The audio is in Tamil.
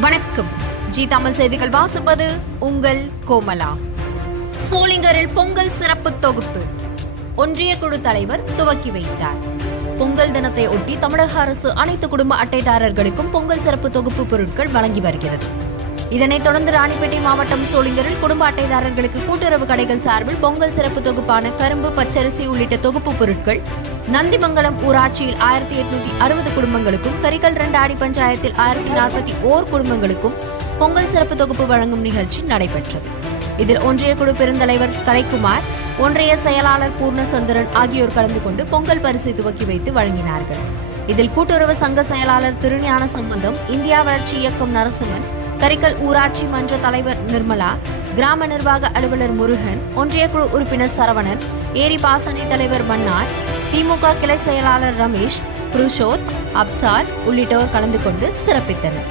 வணக்கம். ஜி தமிழ் செய்திகள் வாசிப்பது உங்கள் கோமலா. சோளிங்கரில் பொங்கல் சிறப்பு தொகுப்பு. ஒன்றிய குழு தலைவர் துவக்கி வைத்தார். பொங்கல் தினத்தை ஒட்டி தமிழக அரசு அனைத்து குடும்ப அட்டைதாரர்களுக்கும் பொங்கல் சிறப்பு தொகுப்பு பொருட்கள் வழங்கி வருகிறது. இதனைத் தொடர்ந்து ராணிப்பேட்டை மாவட்டம் சோளிங்கரில் குடும்ப அட்டைதாரர்களுக்கு கூட்டுறவு கடைகள் சார்பில் பொங்கல் சிறப்பு தொகுப்பான கரும்பு பச்சரிசி உள்ளிட்ட தொகுப்பு பொருட்கள் நந்திமங்கலம் ஊராட்சியில் ஆயிரத்தி எட்நூத்தி அறுபது குடும்பங்களுக்கும் கரிகல் ரெண்டாடி பஞ்சாயத்தில் ஆயிரத்தி நாற்பத்தி ஓர் குடும்பங்களுக்கும் பொங்கல் சிறப்பு தொகுப்பு வழங்கும் நிகழ்ச்சி நடைபெற்றது. இதில் ஒன்றிய குழு பெருந்தலைவர் கலைக்குமார் ஒன்றிய செயலாளர் பூர்ணசந்திரன் ஆகியோர் கலந்து கொண்டு பொங்கல் பரிசை துவக்கி வைத்து வழங்கினார்கள். இதில் கூட்டுறவு சங்க செயலாளர் திருஞான சம்பந்தம் இந்தியா வளர்ச்சி இயக்கம் நரசிம்மன் கரிக்கல் ஊராட்சி மன்ற தலைவர் நிர்மலா கிராம நிர்வாக அலுவலர் முருகன் ஒன்றிய குழு உறுப்பினர் சரவணன் ஏரி பாசனை தலைவர் மன்னார் திமுக கிளை செயலாளர் ரமேஷ் புருஷோத் அப்சார் உள்ளிட்டோர் கலந்து கொண்டு சிறப்பித்தனர்.